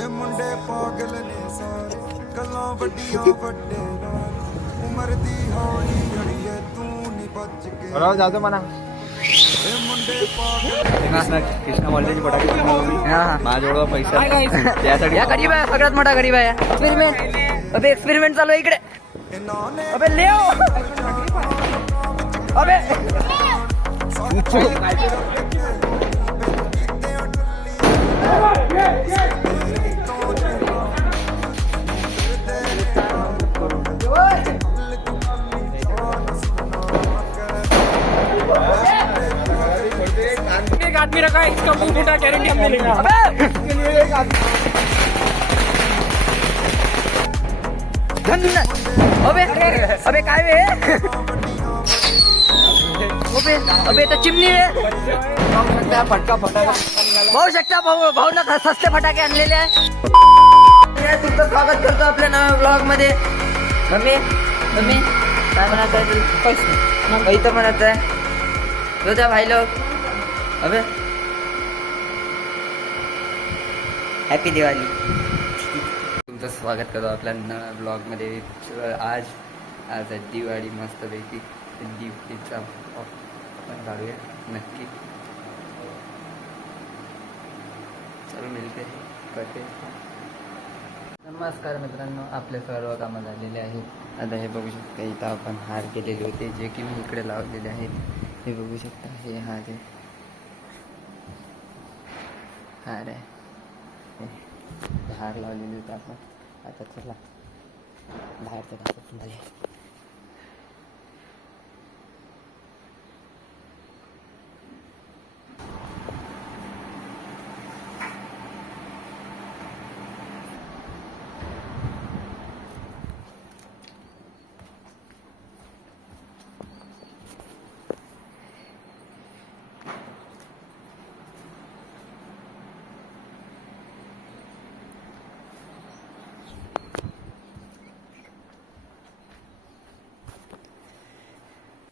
ਇਹ ਮੁੰਡੇ ਪਾਗਲ ਨੇ ਸਾਰੇ ਗੱਲਾਂ ਵੱਡੀਆਂ ਵੱਡੇ ਨਾਲ ਉਮਰ ਦੀ ਹੌਲੀ ਹੜੀਏ ਤੂੰ ਨਹੀਂ बच के राव जातो म्हणा ਇਹ ਮੁੰਡੇ ਪਾਗਲ कृष्णा वॉल्टेज फटाके माझ्याजवळ पैसा त्यासाठी या गरीब आहे सगळ्यात मोठा गरीब आहे एक्सपेरिमेंट अबे एक्सपेरिमेंट चालू आहे इकडे ਇਹਨਾਂ ਨੇ अबे ले अबे एक आदमी रखा है, इसका मुंह फूटा गारंटी हम लेंगे। अबे अबे काय बे अबे अबे तर चिमणी आहे फटका फटाका भाऊ शकता भाऊ ना सस्ते फटाके आणलेले आहे तुमचं स्वागत करतो आपल्या नव्या ब्लॉग मध्ये मम्मी मम्मी काय म्हणत आहे काही तर म्हणत आहे जो त्या भाई लोग अबे हॅपी दिवाळी तुमचं स्वागत करतो आपल्या नव्या ब्लॉगमध्ये आज आहे दिवाळी मस्तपैकी दिवाळीचा आपण काढूया नक्की चलो मिळते करते नमस्कार मित्रांनो आपले सर्व कामं झालेले आहेत आता हे बघू शकता इथं आपण हार केलेले होते जे की मी इकडे लावलेले आहेत हे बघू शकता हे हार आहे हार आहे हार लावलेले होते आपण आता चला बाहेर तर झाले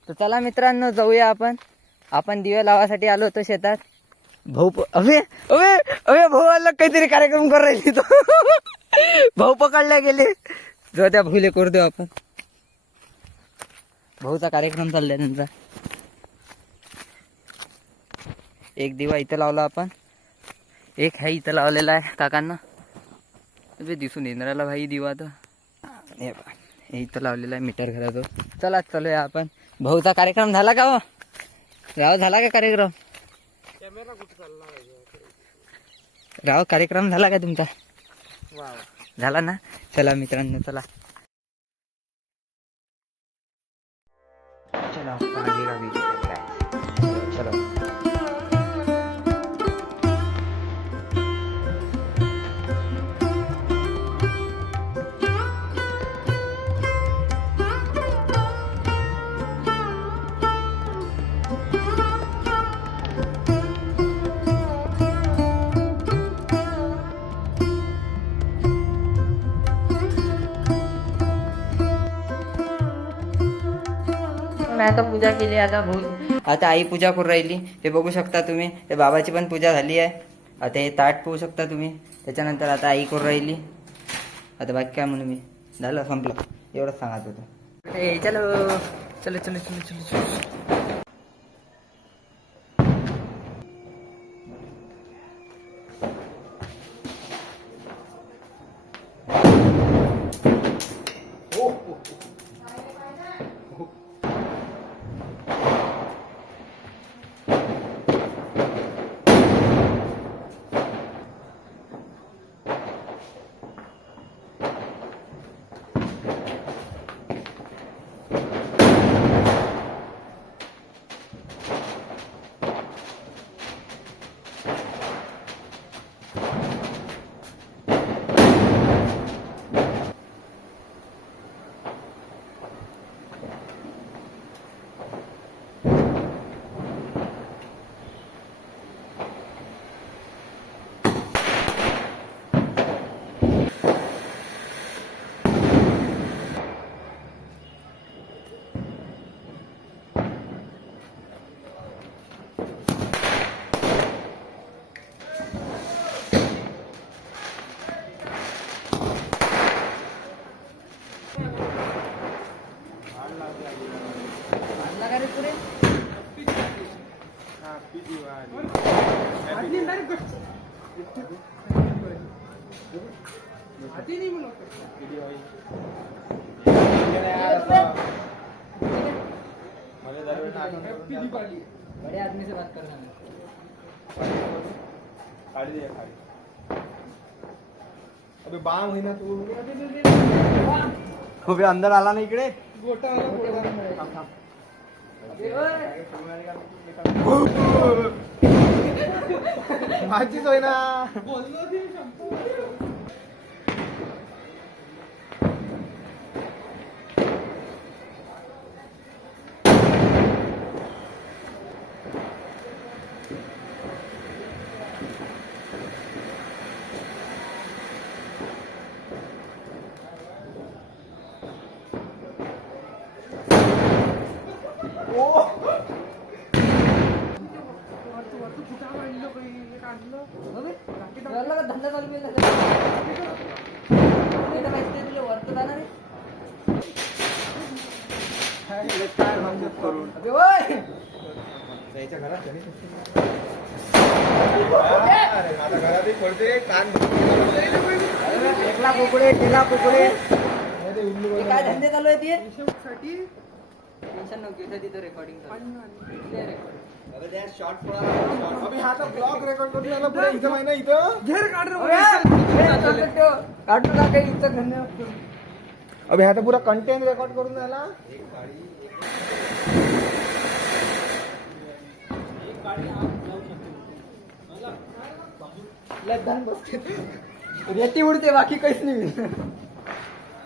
तर चला मित्रांनो जाऊया आपण दिवे लावासाठी आलो होतो शेतात भाऊ अबे अबे अबे भाऊ आला काहीतरी कार्यक्रम करू राहिली तो भाऊ पकडले गेले जो त्या भाऊले करू देऊ आपण भाऊचा कार्यक्रम चाललाय त्यांचा एक दिवा इथं लावला आपण एक ह्या इथं लावलेला आहे काकांना अबे दिसून येणाराला भाई दिवा तर हे इथं लावलेला आहे मीटर घरात चला चालूया आपण भाऊचा कार्यक्रम झाला का हो राव झाला का कार्यक्रम राव कार्यक्रम झाला का तुमचा झाला ना चला मित्रांनो चला चला चलो मी आता पूजा केली आता आई पूजा करून राहिली ते बघू शकता तुम्ही ते बाबाची पण पूजा झाली आहे आता हे ताट पाहू शकता तुम्ही त्याच्यानंतर आता आई करून राहिली आता बाकी काय म्हणू मी झालं संपलं एवढंच सांगत होतं चलो चलो चलो चलो चलो चलो बड़े आदमी से बात करना अबे 12 महिना तू अबे अंदर आला ना इकडे माझीच होय ना धंदा चालू केला तुला वरत जाणार करून अबे ओय त्याच्या घरात माझ्या घरातही पडते कान एकला कुकडे केला कुकडे काय धंदे चालू आहे ते टेन्शन नको घेता तिथं रेकॉर्डिंग अबे हा तर ब्लॉग रेकॉर्ड करून आला पुढे इथं माहिती इथं काढून टाका इथं धंदे अबे हा तर पुरा कंटेंट रेकॉर्ड करून आला रेती उडते बाकी काहीच नाही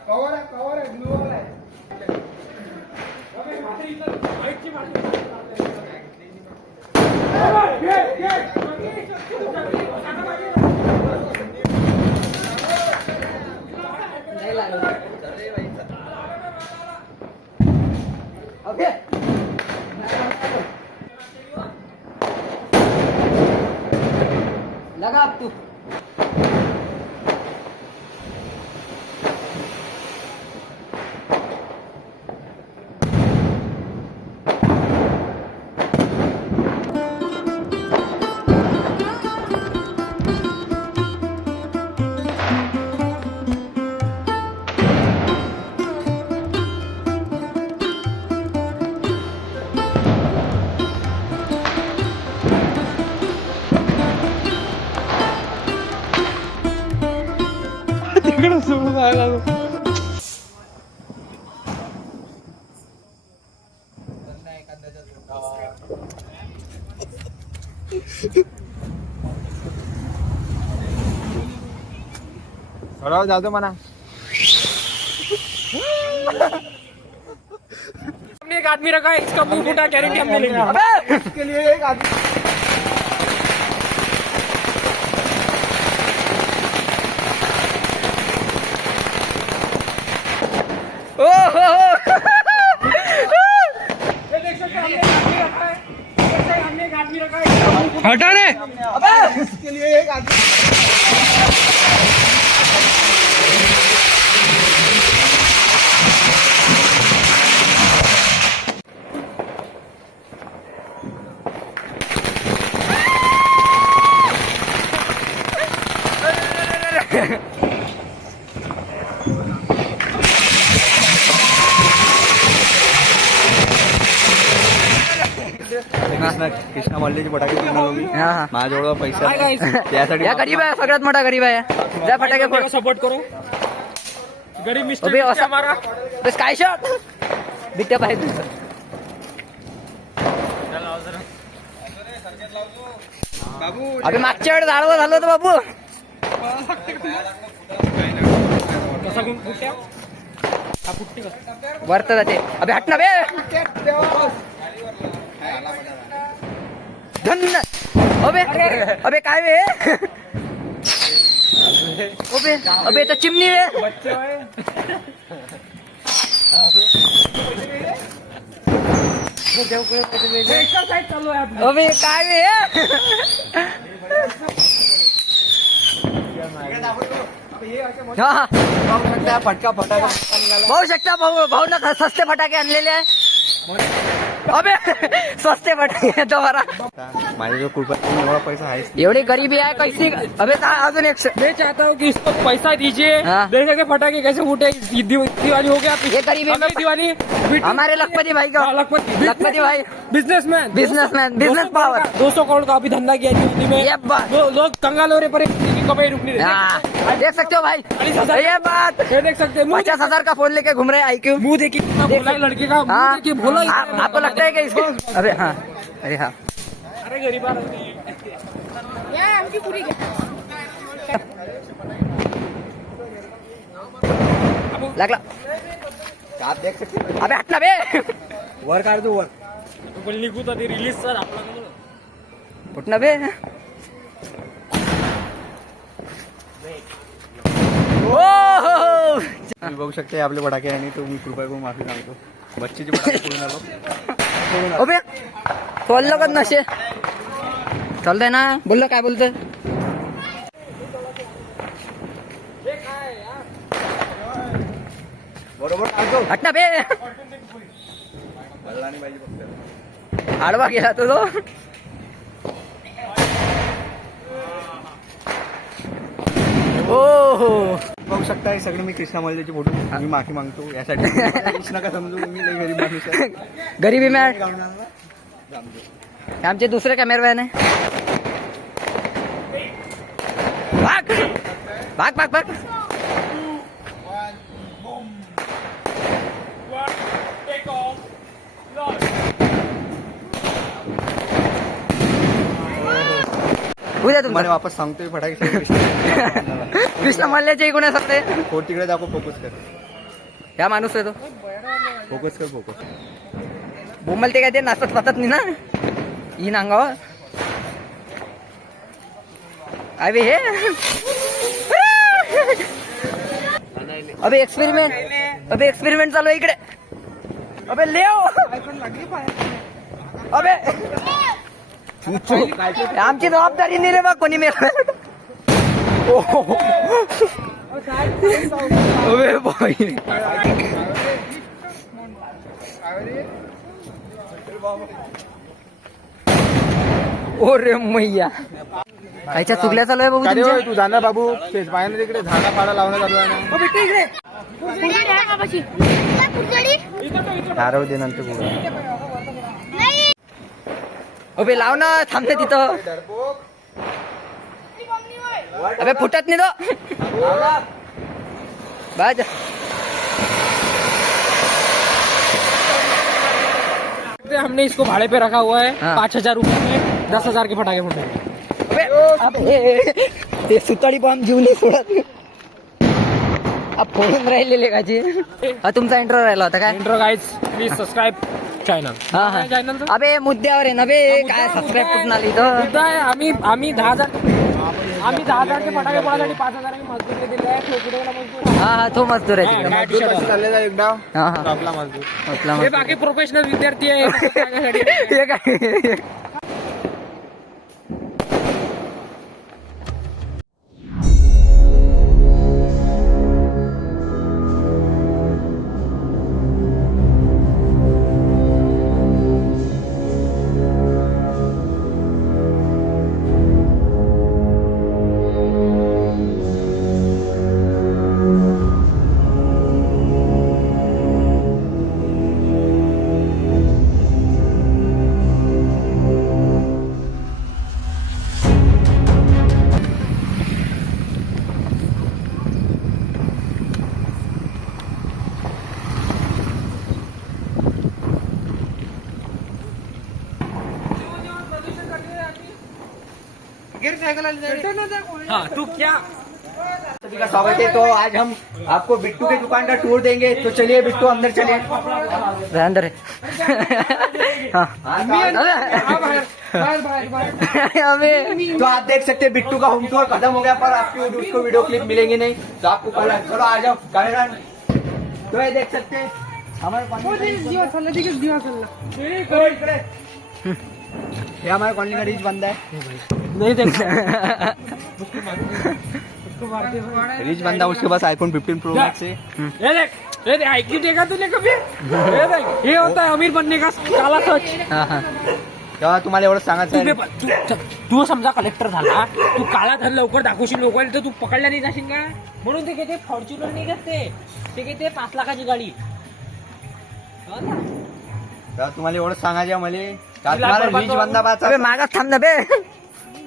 कवर आहे ब्लू आहे नाही लागलं ओके लगा अब तू तिकडे सोडून आला थोडा जातो म्हणा हमने एक आदमी रखा है, इसका मुंह फूटा, गारंटी हम ले लेंगे। इसके लिए एक आदमी ये देख सकते हैं, हमने एक आदमी रखा है, इसका मुंह फूटा। हटा रे इसके लिए एक आदमी कृष्णा मल्लीचे फटाके माझ्याजवळ पैसा Hi guys. त्यासाठी या गरीब आहे सगळ्यात मोठा गरीब आहे जा फटाके फोड सपोर्ट करो गरीब मिस्टर अबे असं- हमारा बस काय शॉट बिट्ट्या पाहिजे तुझं बाबू अबे मागच्या वेळेस आडवं झालं होतं बाबू कसा फुट्या हा फुटते कसा वरत जाते अबे हट ना बे धन्य अबे अबे काय वे अबे अबे तर चिमणी वे बच्चे आहे एक्सरसाइज चालू आहे आपली. अबे काय वे हा पाहू शकता फटका फटाका भाऊ शकता भाऊ ना सस्ते फटाके आणलेले आहे अबे सस्ते फटाके तो बरा माझ्या जो कृपा एवढा पैसा आहेच एवढी गरिबी आहे कैसी. अबे अजून एक मैं चाहता हूँ कि इसको पैसा दीजिए. हाँ. देखने के पटाखे कैसे फूटे. दिवाली हो गया. ये गरीबी में दिवाली. हमारे लखपति भाई का. लखपति भाई बिजनेसमैन. Business power. 200 करोड़ का अभी धंधा किया दिल्ली में. ये बात. लोग कंगाल हो रहे पर कमाई रुकनी रही. देख सकते हो भाई. 40,000. ये बात. ये देख सकते हैं. 50,000 का फोन लेके घूम रहे हैं IQ. मुंह देखिए कितना भोला है लड़के का. मुंह हाँ. देखिए भोला. आपको लगता है कि इसको. अरे हाँ. अरे हाँ. अरे गरीब लागला. आप देख सकते अबे हटना बे. वर काढ तू वर. निघू तर ते रिलीज सर आपला. उठना बे. तुम्ही बघू शकते आपले फटाके आणि तो मी कृपया करून माफी सांगतो. बच्चीचे फटाके फोडून आलो. अबे बोललो का नशे. चालतंय ना. बोललो काय बोलतोय. बरोबर काढतो. हटना बे. आणि पाहिजे फक्त. आडवा गेला तो. हो. बघू शकता हे सगळे मी कृष्णा मल्ल्याचे फोटो मी माफी मागतो यासाठी. कृष्णा का समजू मी लई गरीब माणूस आहे. गरीबी में गाऊन आणला. आमचे दुसरे कॅमेरामॅन आहे. भाग भाग भाग भाग. उद्या तुम्हाला तुम्हाला वापस सांगतोय फटाके सगळे कृष्णा. कृष्ण मल्ल्याचे इकडे असते. फोट तिकडे दाखव. फोकस कर. या माणूस आहे तो. फोकस कर. फोकस. बोंबलते काय ते नाचत पाचत नाही ना. ही नांगाव. अबे हे. अबे एक्सपेरिमेंट चालू आहे इकडे. अबे लेव. अबे आमची जबाबदारी नाही रे बा. कोणी मेला. अबे बाई. ओ रे मैया. कायच्या चुकल्या चालू आहे बाबू तुमच्या. तू जाणार बाबू. पायाने तिकडे झाडा फाडा लावणं चालू आहे ना. हरव दे नंतर बोलू. अबे लाव ना. थांबते तिथं. अबे फुटत नाही तो. बाज. हमने इसको भाड़े पे रखा हुआ है. हाँ. 5,000 रुपए में 10,000 के फटाके फूटे. अबे ते सुताडी बॉम्ब जीव नाही सोडत. अब फोडून राहिलेले काची. तुमचा इंट्रो राहिला होता काय. Intro guys please subscribe channel. हा हा. चॅनल अबे मुद्द्यावर आहे ना बे. काय सबस्क्राईब कुठून आली इथं. मुद्दा आहे. आम्ही 10,000 चे फटाके फोडण्यासाठी 5,000 मजदूर दिले आहे. ठोकरेवाला मजदूर. हा हा तो मजदूर आहे तिकडे. काय t-shirt. चाललेला एकदा हा हा. आपला मजदूर. आपला हे मजदूर. बाकी प्रोफेशनल विद्यार्थी आहे. हे काय. हाँ तू क्या सभी का स्वागत है। तो आज हम आपको बिट्टू के दुकान का टूर देंगे। तो चलिए बिट्टू अंदर चलिए। अंदर है. हाँ. अबे तो आप देख सकते हैं बिट्टू का होम टूर खत्म हो गया पर आपको उसको वीडियो क्लिप मिलेंगे नहीं। तो आपको कल चलो आ जाओ कैमरा। तो ये देख सकते हैं हमारे ये हमारे कॉलोनी का रीच बंदा है। नहीं देख रीच बंदा उसके पास आईफोन 15 प्रो मैक्स है। ये देख IQ देखा तूने कभी? ये देख ये होता है अमीर बनने का काला सोच। हाँ हाँ. तेव्हा तुम्हाला एवढं सांगायचं तू आहे. तू समजा कलेक्टर झाला, तू काळा धन लवकर दाखवशील लोकांना, तर तू पकडल्या नाही जाशील का? म्हणून ते घेते फॉर्च्युनर नाही घेत ते घेते 5 लाखाची गाडी. हो ना? तेव्हा तुम्हाला एवढं सांगायचं मला का तुला तुम्हाला बरबाद वीज करून- बंदाबाचा अबे मागास थांब ना बे.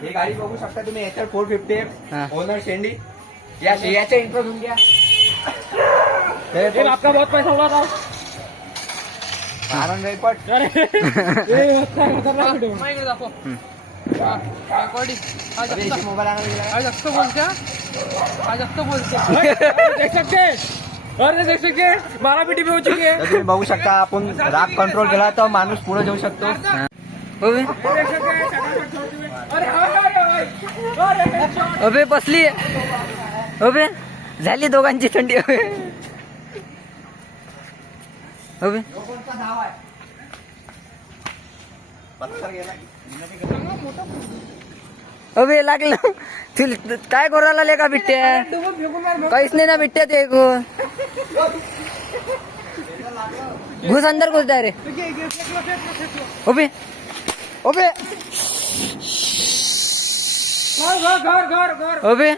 ही गाडी बघू शकता तुम्ही HR 450 हा. ओनर शेंडी या याच्या इंट्रो घेऊन घ्या. ए, आपका बहुत पैसा उड़ा था. आनंद रेपट अरे खतरनाक व्हिडिओ. मोबाईल आणायला गेला. आज जास्त बोलते. देख सकते, अरे देख सकते, 12 मिनिट भी हो चुके हैं. तर तुम्ही बघू शकता आपण राग कंट्रोल केला तर माणूस पुढे जाऊ शकतो. हो बे. देख सकते हैं, अरे अबे बसली. अबे झाली दोघांची थंडी. अबे अबे लागलं. तुला काय करायला लागले का बिट्ट्या? काहीच नाही ना बिट्ट्या ते घुस अंदर घुस डायरेक्ट. अबे अबे घर घर घर घर अबे